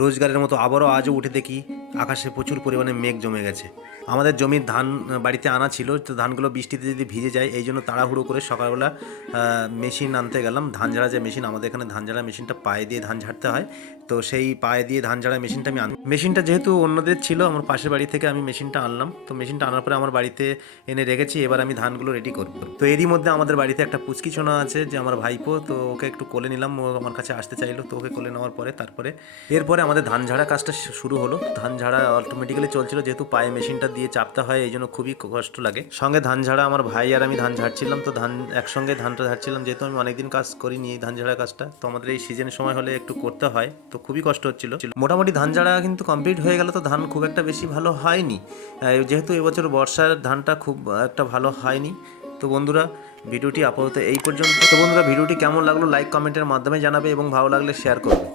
রোজগারের মতো আবারও আজও উঠে দেখি আকাশে প্রচুর পরিমাণে মেঘ জমে গেছে। আমাদের জমির ধান বাড়িতে আনা ছিল, তো ধানগুলো বৃষ্টিতে যদি ভিজে যায় এই জন্য তাড়াহুড়ো করে সকালবেলা মেশিন আনতে গেলাম। ধান ঝাড়া যে মেশিন, আমাদের এখানে ধান ঝাড়া মেশিনটা পায়ে দিয়ে ধান ঝাড়তে হয়, তো সেই পায়ে দিয়ে ধান ঝাড়া মেশিনটা মেশিনটা যেহেতু অন্যদের ছিল, আমার পাশের বাড়ি থেকে আমি মেশিনটা আনলাম। তো মেশিনটা আনার পরে আমার বাড়িতে এনে রেখেছি, এবার আমি ধানগুলো রেডি করব। তো এরই মধ্যে আমাদের বাড়িতে একটা পুচকি ছোনা আছে, যে আমার ভাইপো, তো ওকে একটু কোলে নিলাম। ও আমার কাছে আসতে চাইলো, তো ওকে কোলে নেওয়ার পরে এরপরে আমাদের ধান ঝাড়া কাজটা শুরু হলো। ধান ঝাড়া অটোমেটিক্যালি চলছিল, যেহেতু পায়ে মেশিনটা দিয়ে চাপতে হয়, এই জন্য খুবই কষ্ট লাগে। সঙ্গে ধান ঝাড়া আমার ভাই আর আমি ধান ঝাড়ছিলাম, তো একসঙ্গে ধানটা ঝাড়ছিলাম। যেহেতু আমি অনেকদিন কাজ করিনি এই ধান ঝাড়া কাজটা, তো আমাদের এই সিজনের সময় হলে একটু করতে হয়, তো খুবই কষ্ট হচ্ছিল। মোটামুটি ধান ঝাড়া কিন্তু কমপ্লিট হয়ে গেল। তো ধান খুব একটা বেশি ভালো হয়নি, যেহেতু এবছর বর্ষার ধানটা খুব একটা ভালো হয়নি। তো বন্ধুরা, ভিডিওটি আপাতত এই পর্যন্ত। তো বন্ধুরা, ভিডিওটি কেমন লাগলো লাইক কমেন্টের মাধ্যমে জানাবে, এবং ভালো লাগলে শেয়ার করবে।